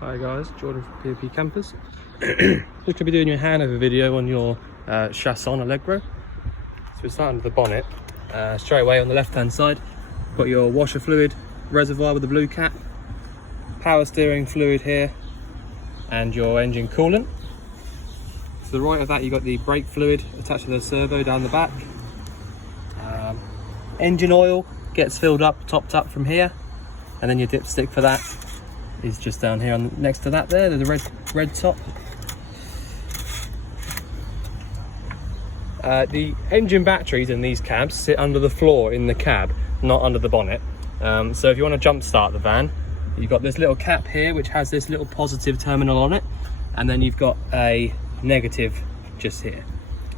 Hi guys, Jordan from POP Campers. Just going to be doing your handover video on your Chausson allegro. So we're starting with the bonnet. Straight away on the left hand side, got your washer fluid reservoir with the blue cap, power steering fluid here, and your engine coolant. To the right of that, you've got the brake fluid attached to the servo down the back. Engine oil gets filled up, topped up from here, and then your dipstick for that is just down here on next to that there. There's a red top. The engine batteries in these cabs sit under the floor in the cab, not under the bonnet. So if you want to jump start the van, you've got this little cap here which has this little positive terminal on it, and then you've got a negative just here.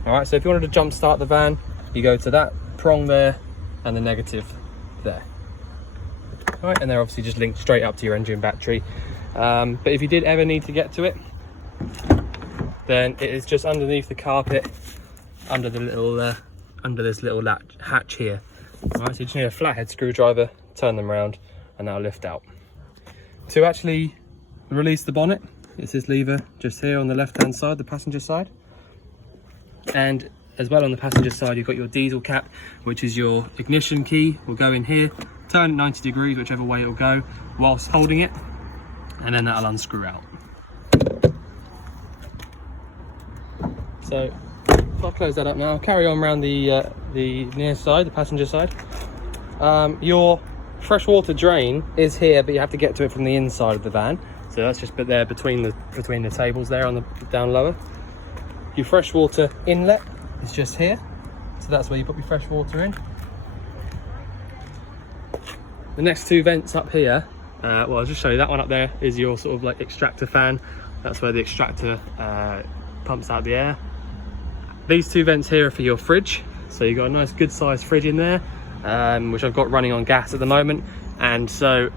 All right, so if you wanted to jump start the van, you go to that prong there and the negative there. All right, and they're obviously just linked straight up to your engine battery. But if you did ever need to get to it, then it is just underneath the carpet, under the little under this little hatch here. All right, so you just need a flathead screwdriver, turn them around, and that'll lift out. To actually release the bonnet, it's this lever just here on the left hand side, the passenger side. And as well on the passenger side, you've got your diesel cap, which is your ignition key. Will go in here, turn it 90 degrees, whichever way it'll go, whilst holding it, and then that'll unscrew out. So if I close that up now, carry on around the near side, the passenger side. Your freshwater drain is here, but you have to get to it from the inside of the van. So that's just there between the tables there on the down lower. Your freshwater inlet is just here, so that's where you put your fresh water in. The next two vents up here, well, I'll just show you. That one up there is your sort of like extractor fan. That's where the extractor pumps out the air. These two vents here are for your fridge. So you've got a nice good sized fridge in there, which I've got running on gas at the moment. And so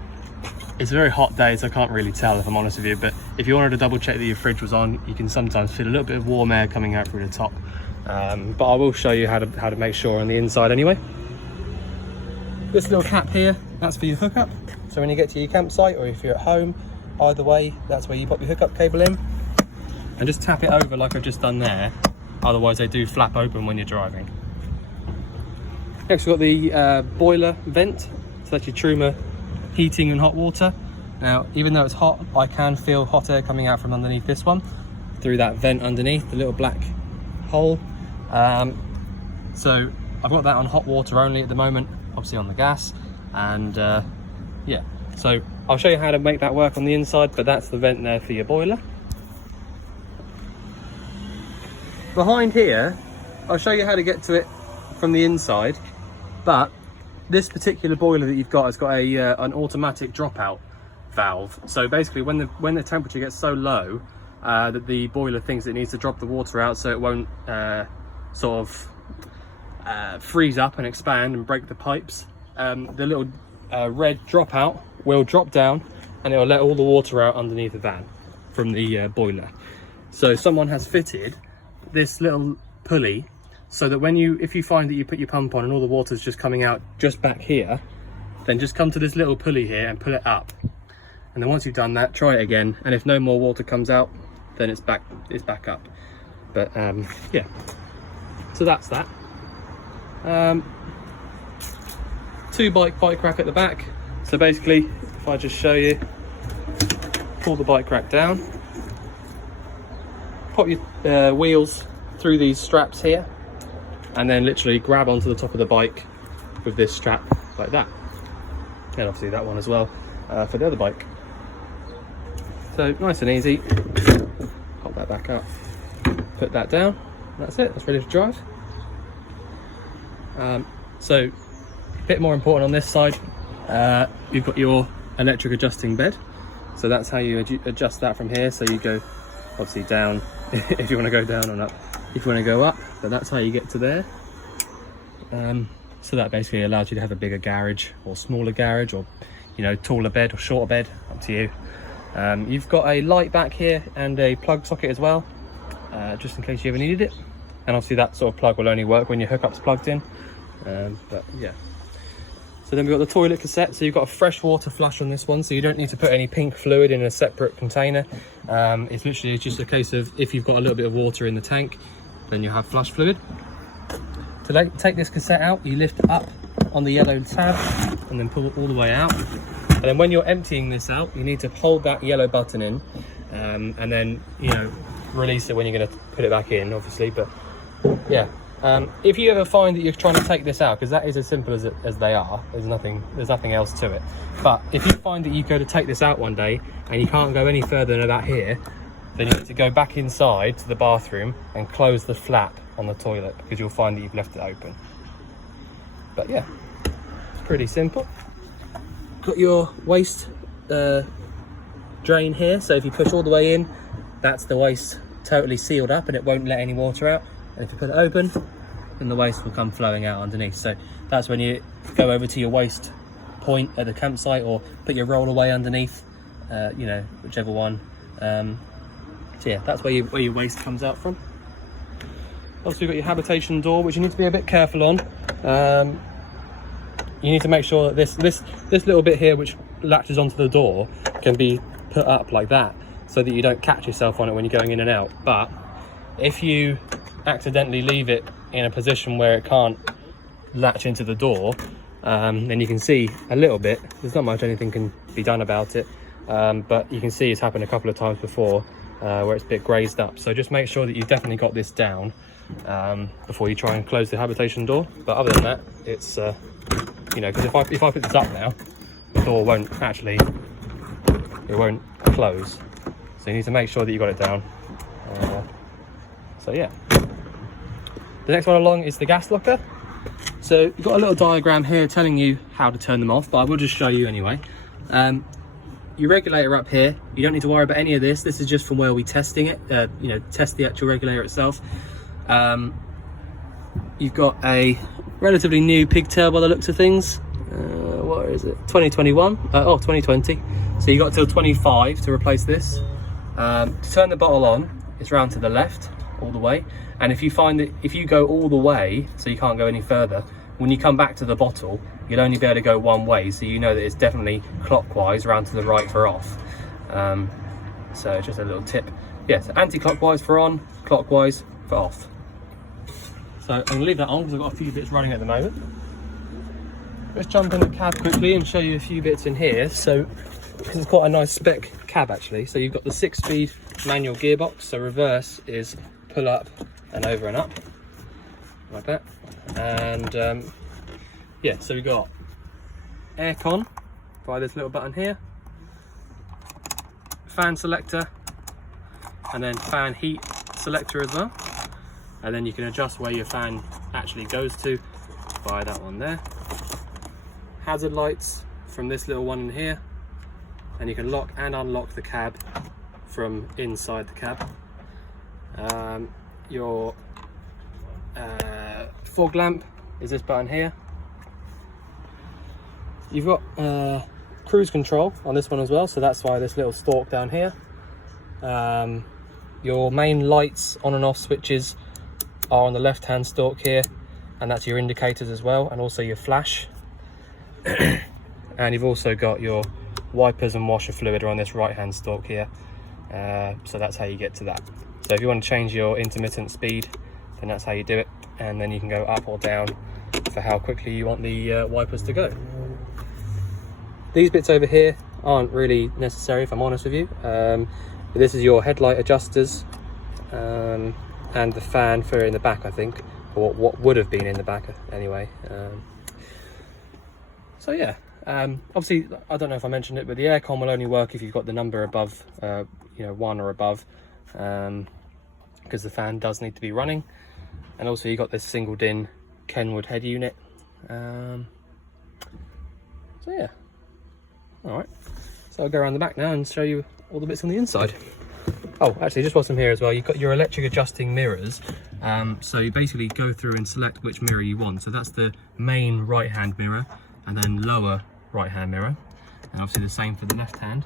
it's a very hot day, so I can't really tell if I'm honest with you. But if you wanted to double check that your fridge was on, you can sometimes feel a little bit of warm air coming out through the top. But I will show you how to make sure on the inside anyway. This little cap here, that's for your hookup. So when you get to your campsite, or if you're at home, either way, that's where you pop your hookup cable in. And just tap it over like I've just done there. Otherwise they do flap open when you're driving. Next we've got the boiler vent. So that's your Truma heating and hot water. Now, even though it's hot, I can feel hot air coming out from underneath this one, through that vent underneath, the little black hole. So I've got that on hot water only at the moment, obviously on the gas. And yeah, so I'll show you how to make that work on the inside, but that's the vent there for your boiler. Behind here, I'll show you how to get to it from the inside, but this particular boiler that you've got has got an automatic dropout valve. So basically when the temperature gets so low that the boiler thinks it needs to drop the water out so it won't sort of freeze up and expand and break the pipes, the little red dropout will drop down and it will let all the water out underneath the van from the boiler. So someone has fitted this little pulley so that if you find that you put your pump on and all the water's just coming out just back here, then just come to this little pulley here and pull it up. And then once you've done that, try it again, and if no more water comes out, then it's back up. But yeah, so that's that. 2 bike rack at the back. So basically, if I just show you, pull the bike rack down, pop your wheels through these straps here, and then literally grab onto the top of the bike with this strap like that. And obviously that one as well for the other bike. So nice and easy. Pop that back up, put that down, that's it, that's ready to drive. So a bit more important on this side, you've got your electric adjusting bed. So that's how you adjust that from here. So you go obviously down if you want to go down, and up if you want to go up, but that's how you get to there. So that basically allows you to have a bigger garage or smaller garage, or taller bed or shorter bed, up to you. You've got a light back here and a plug socket as well, just in case you ever needed it. And obviously that sort of plug will only work when your hookup's plugged in. But yeah, So then we've got the toilet cassette. So you've got a fresh water flush on this one, so you don't need to put any pink fluid in a separate container. It's literally just a case of, if you've got a little bit of water in the tank, then you have flush fluid. To take this cassette out, you lift up on the yellow tab and then pull it all the way out. And then when you're emptying this out, you need to hold that yellow button in, and then, you know, release it when you're going to put it back in, obviously. But yeah, if you ever find that you're trying to take this out, because that is as simple as they are, there's nothing else to it. But if you find that you go to take this out one day and you can't go any further than about here, then you need to go back inside to the bathroom and close the flap on the toilet, because you'll find that you've left it open. But yeah, it's pretty simple. Got your waste drain here, so if you push all the way in, that's the waste totally sealed up and it won't let any water out. And if you put it open, then the waste will come flowing out underneath. So that's when you go over to your waste point at the campsite, or put your roll away underneath, you know, whichever one. So yeah, that's where your waste comes out from. Also, you've got your habitation door, which you need to be a bit careful on. You need to make sure that this little bit here, which latches onto the door, can be put up like that, so that you don't catch yourself on it when you're going in and out. But if you accidentally leave it in a position where it can't latch into the door, then you can see a little bit. There's not much anything can be done about it, but you can see it's happened a couple of times before, where it's a bit grazed up. So just make sure that you've definitely got this down before you try and close the habitation door. But other than that, it's you know, because if I put this up now, the door won't close. So you need to make sure that you got it down. So yeah, the next one along is the gas locker. So you've got a little diagram here telling you how to turn them off, but I will just show you anyway. Your regulator up here, you don't need to worry about any of this. This is just from where we're testing it, you know, test the actual regulator itself. You've got a relatively new pigtail by the looks of things. What is it? 2021? 2020. So you got till 25 to replace this. To turn the bottle on, it's round to the left all the way. And if you find that if you go all the way, so you can't go any further, when you come back to the bottle, you'll only be able to go one way. So you know that it's definitely clockwise, round to the right for off. So just a little tip. Yeah, so anti-clockwise for on, clockwise for off. So I'm going to leave that on because I've got a few bits running at the moment. Let's jump in the cab quickly and show you a few bits in here. So this is quite a nice spec cab actually. So you've got the 6-speed manual gearbox. So reverse is pull up and over and up like that. And yeah, so we've got aircon by this little button here, fan selector, and then fan heat selector as well. And then you can adjust where your fan actually goes to by that one there. Hazard lights from this little one in here, and you can lock and unlock the cab from inside the cab. Your fog lamp is this button here. You've got cruise control on this one as well, so that's why this little stalk down here. Your main lights on and off switches are on the left hand stalk here, and that's your indicators as well, and also your flash. And you've also got your wipers and washer fluid are on this right hand stalk here, so that's how you get to that. So if you want to change your intermittent speed, then that's how you do it, and then you can go up or down for how quickly you want the wipers to go. These bits over here aren't really necessary, if I'm honest with you. This is your headlight adjusters, and the fan for in the back, I think, or what would have been in the back anyway. So yeah, obviously I don't know if I mentioned it, but the aircon will only work if you've got the number above, you know, 1 or above, because the fan does need to be running. And also you got this single DIN Kenwood head unit. So yeah, all right. So I'll go around the back now and show you all the bits on the inside. Oh, actually, just whilst I'm here as well, you've got your electric adjusting mirrors. So you basically go through and select which mirror you want. So that's the main right-hand mirror, and then lower right-hand mirror, and obviously the same for the left-hand.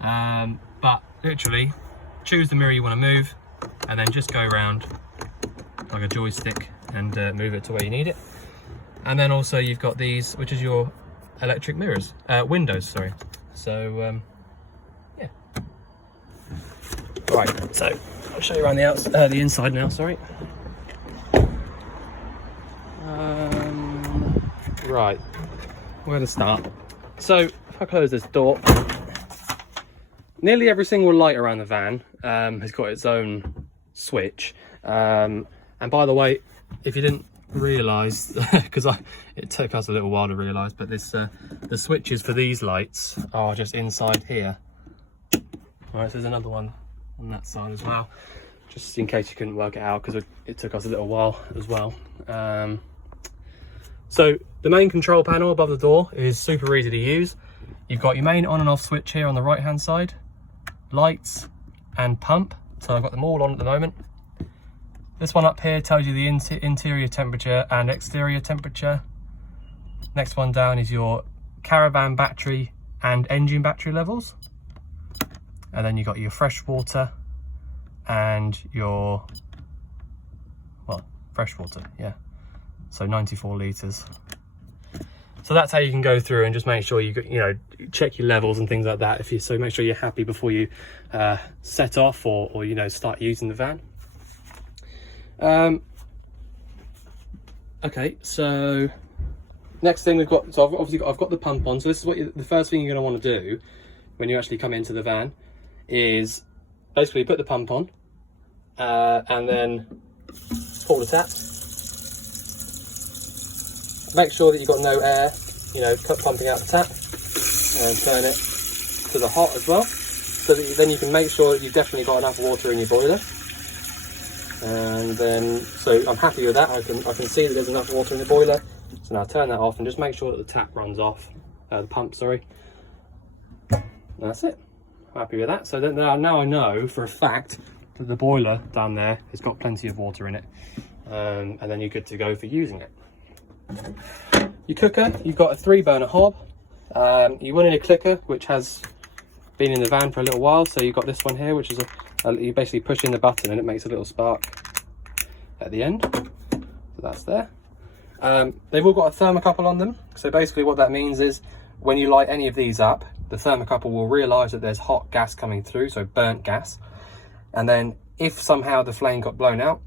But literally, choose the mirror you want to move, and then just go around like a joystick and move it to where you need it. And then also you've got these, which is your electric mirrors, windows, sorry. So yeah. Right, so I'll show you around the inside now, sorry. Right, where to start? So if I close this door, nearly every single light around the van has got its own switch. And by the way, if you didn't realise, because it took us a little while to realise, but this the switches for these lights are just inside here. Alright, so there's another one on that side as well, just in case you couldn't work it out, because it took us a little while as well. So the main control panel above the door is super easy to use. You've got your main on and off switch here on the right hand side, lights and pump, so I've got them all on at the moment. This one up here tells you the interior temperature and exterior temperature. Next one down is your caravan battery and engine battery levels. And then you've got your fresh water and your, well, fresh water, yeah. So 94 litres. So that's how you can go through and just make sure you know, check your levels and things like that. So make sure you're happy before you set off or you know, start using the van. Okay, so next thing we've got, so I've got the pump on. So this is what the first thing you're going to want to do when you actually come into the van is basically put the pump on and then pull the tap. Make sure that you've got no air, you know, pumping out the tap, and turn it to the hot as well, so that then you can make sure that you've definitely got enough water in your boiler. And then, so I'm happy with that. I can see that there's enough water in the boiler. So now I'll turn that off and just make sure that the tap runs off, the pump, sorry. And that's it. Happy with that. So then now I know for a fact that the boiler down there has got plenty of water in it, and then you're good to go for using it. Your cooker, you've got a 3-burner hob. You want a clicker, which has been in the van for a little while. So you've got this one here, which is you basically push in the button and it makes a little spark at the end. So that's there. They've all got a thermocouple on them. So basically what that means is when you light any of these up, the thermocouple will realise that there's hot gas coming through, so burnt gas. And then if somehow the flame got blown out,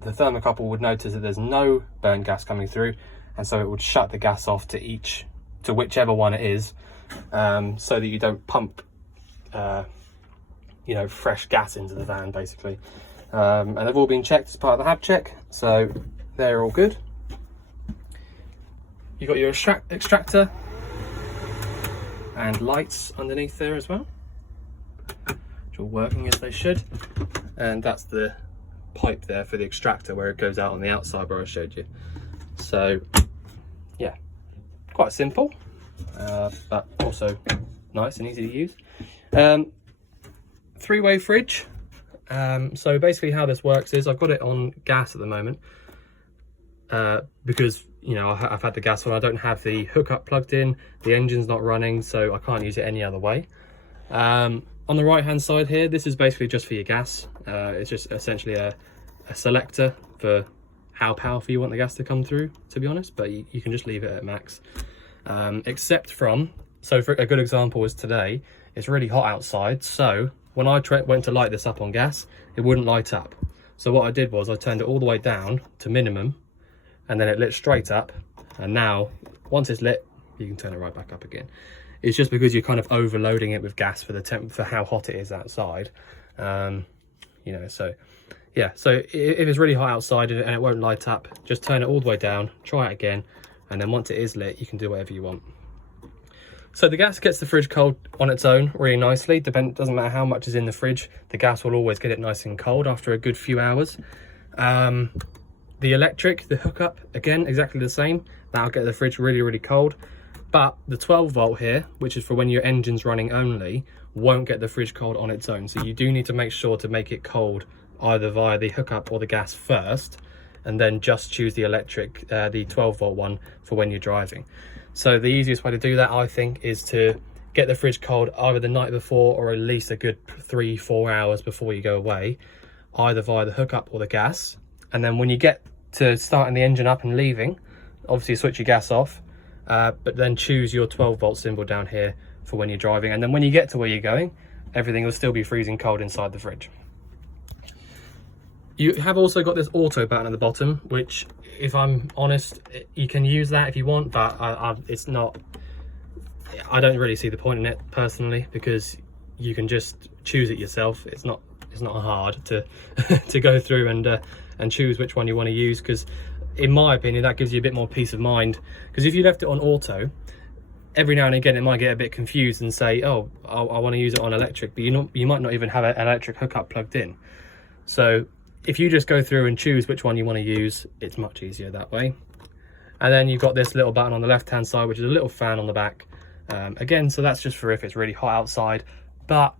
the thermocouple would notice that there's no burnt gas coming through, and so it would shut the gas off to whichever one it is, so that you don't pump you know, fresh gas into the van basically. And they've all been checked as part of the hab check, so they're all good. You've got your extractor and lights underneath there as well, which are working as they should. And that's the pipe there for the extractor where it goes out on the outside where I showed you. So yeah, quite simple, but also nice and easy to use. 3-way fridge. So basically how this works is I've got it on gas at the moment, because you know I've had the gas on. I don't have the hookup plugged in, the engine's not running, so I can't use it any other way. On the right hand side here, this is basically just for your gas. It's just essentially a selector for how powerful you want the gas to come through, to be honest, but you can just leave it at max. Except from, so for a good example was today, it's really hot outside, so when I went to light this up on gas, it wouldn't light up. So what I did was I turned it all the way down to minimum, and then it lit straight up, and now once it's lit, you can turn it right back up again. It's just because you're kind of overloading it with gas for how hot it is outside. You know, so yeah, so if it's really hot outside and it won't light up, just turn it all the way down, try it again, and then once it is lit, you can do whatever you want. So the gas gets the fridge cold on its own really nicely. Doesn't matter how much is in the fridge, the gas will always get it nice and cold after a good few hours. The electric, the hookup, again, exactly the same. That'll get the fridge really, really cold. But the 12 volt here, which is for when your engine's running only, won't get the fridge cold on its own. So you do need to make sure to make it cold either via the hookup or the gas first, and then just choose the electric, the 12 volt one for when you're driving. So the easiest way to do that, I think, is to get the fridge cold either the night before or at least a good 3-4 hours before you go away, either via the hookup or the gas. And then when you get to starting the engine up and leaving, obviously switch your gas off, but then choose your 12-volt symbol down here for when you're driving, and then when you get to where you're going, everything will still be freezing cold inside the fridge. You have also got this auto button at the bottom, which, if I'm honest, you can use that if you want, but it's not, I don't really see the point in it personally, because you can just choose it yourself. It's not hard to to go through and choose which one you want to use, because in my opinion that gives you a bit more peace of mind. Because if you left it on auto, every now and again it might get a bit confused and say, oh, I want to use it on electric, but you might not even have an electric hookup plugged in. So if you just go through and choose which one you want to use, it's much easier that way. And then you've got this little button on the left hand side, which is a little fan on the back. Again, so that's just for if it's really hot outside, but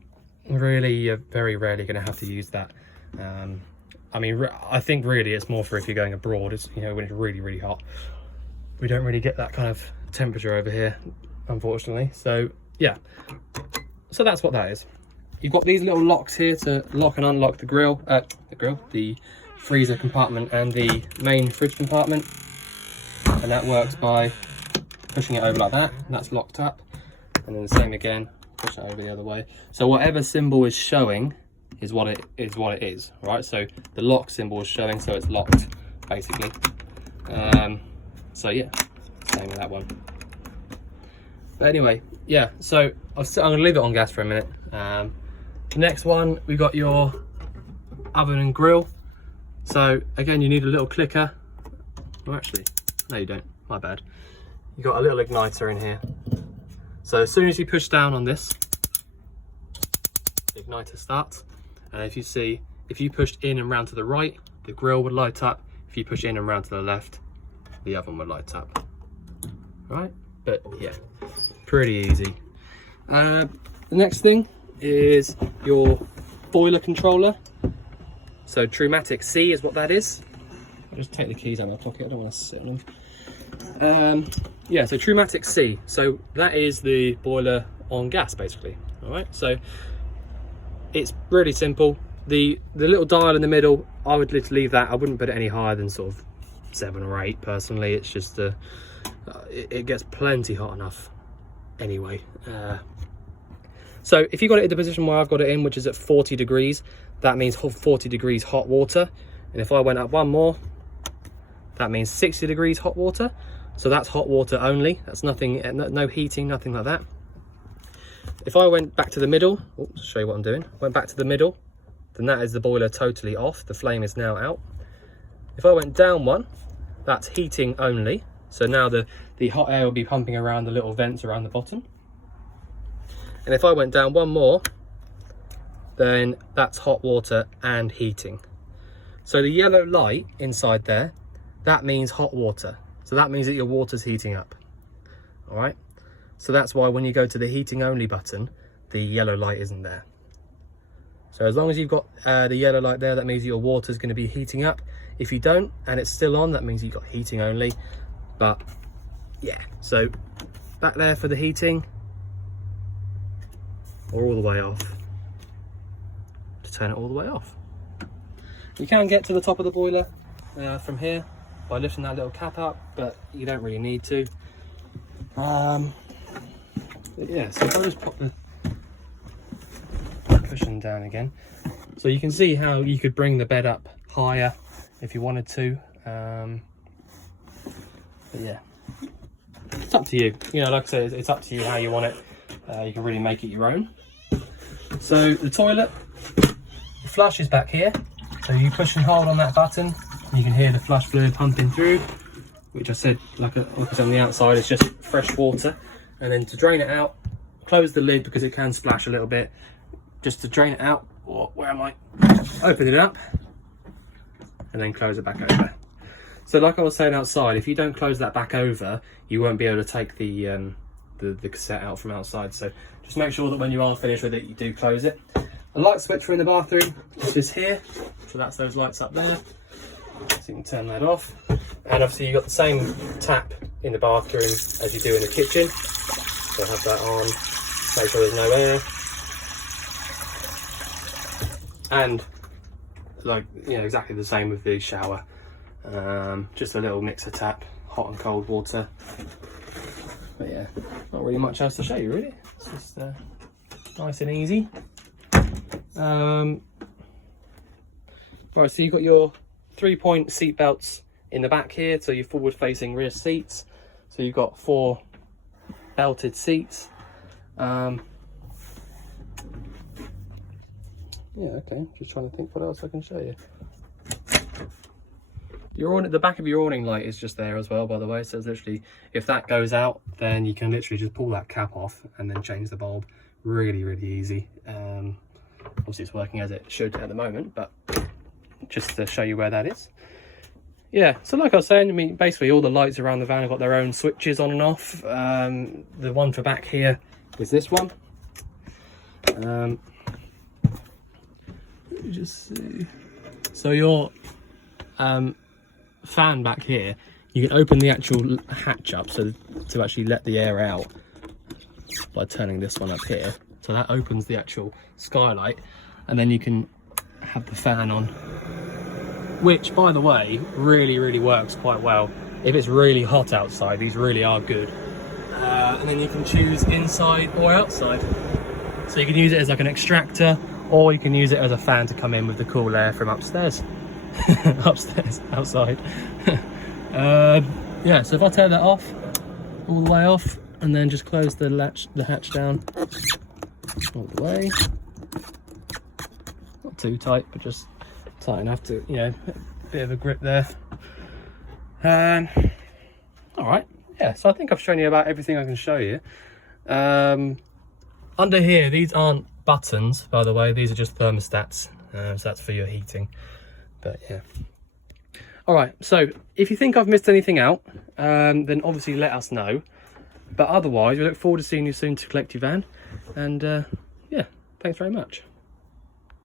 really you're very rarely going to have to use that. I mean, I think really it's more for if you're going abroad. It's, you know, when it's really, really hot. We don't really get that kind of temperature over here, unfortunately. So yeah, so that's what that is. You've got these little locks here to lock and unlock the freezer compartment and the main fridge compartment, and that works by pushing it over like that, and that's locked up. And then the same again, push it over the other way. So whatever symbol is showing is what it is, right? So the lock symbol is showing, so it's locked, basically. So yeah, same with that one. But anyway, yeah, so I'm gonna leave it on gas for a minute. The next one, we got your oven and grill. So again, you need a little clicker. Well, actually, no you don't, my bad. You got a little igniter in here. So as soon as you push down on this, the igniter starts. And if you see, if you pushed in and round to the right, the grill would light up. If you push in and round to the left, the oven would light up. Right? But yeah, pretty easy. The next thing is your boiler controller. So Trumatic C is what that is. I'll just take the keys out of my pocket, I don't want to sit on them. Yeah, so Trumatic C. So that is the boiler on gas, basically. All right, so it's really simple. The little dial in the middle, I would leave that. I wouldn't put it any higher than sort of 7 or 8 personally. It's just it gets plenty hot enough anyway. So if you got it in the position where I've got it in, which is at 40 degrees, that means 40 degrees hot water. And if I went up one more, that means 60 degrees hot water. So that's hot water only. That's nothing, no heating, nothing like that. If I went back to the middle, I'll show you what I'm doing. Went back to the middle, then that is the boiler totally off. The flame is now out. If I went down one, that's heating only. So now the hot air will be pumping around the little vents around the bottom. And if I went down one more, then that's hot water and heating. So the yellow light inside there, that means hot water. So that means that your water's heating up. All right. So that's why when you go to the heating only button, the yellow light isn't there. So as long as you've got the yellow light there, that means your water's going to be heating up. If you don't and it's still on, that means you've got heating only. But yeah, so back there for the heating, or all the way off, to turn it all the way off. You can get to the top of the boiler from here by lifting that little cap up, but you don't really need to. But yeah, so if I just pop the cushion down again, so you can see how you could bring the bed up higher if you wanted to. But yeah, it's up to you. You know, like I said, it's up to you how you want it. You can really make it your own. So the toilet, the flush is back here. So you push and hold on that button, and you can hear the flush fluid pumping through, which I said, like I said on the outside, it's just fresh water. And then to drain it out, close the lid because it can splash a little bit. Just to drain it out, or where am I? Open it up, and then close it back over. So like I was saying outside, if you don't close that back over, you won't be able to take the cassette out from outside. So just make sure that when you are finished with it, you do close it. A light switcher in the bathroom is just here. So that's those lights up there. So you can turn that off. And obviously you've got the same tap in the bathroom as you do in the kitchen. So have that on, make sure there's no air. And like, you know, exactly the same with the shower. Just a little mixer tap, hot and cold water. But yeah, not really much else to show you really. It's just nice and easy. Right, so you've got your 3-point seat belts in the back here, so your forward facing rear seats. So you've got 4 belted seats. Yeah, okay, just trying to think what else I can show you. The back of your awning light is just there as well, by the way. So it's literally, if that goes out, then you can literally just pull that cap off and then change the bulb. Really, really easy. Obviously it's working as it should at the moment, but just to show you where that is. Yeah, so like I was saying, I mean, basically all the lights around the van have got their own switches on and off. The one for back here is this one. Let me just see. So your fan back here, you can open the actual hatch up so to actually let the air out by turning this one up here. So that opens the actual skylight, and then you can have the fan on, which by the way really, really works quite well. If it's really hot outside, these really are good. And then you can choose inside or outside. So you can use it as like an extractor, or you can use it as a fan to come in with the cool air from upstairs. Upstairs, outside. Yeah, so if I turn that off, all the way off, and then just close the hatch down all the way. Not too tight, but just tight enough to, you know, a bit of a grip there. All right, yeah, so I think I've shown you about everything I can show you. Under here, these aren't buttons, by the way, these are just thermostats, so that's for your heating. But yeah. All right, so if you think I've missed anything out, then obviously let us know. But otherwise, we look forward to seeing you soon to collect your van. And yeah, thanks very much.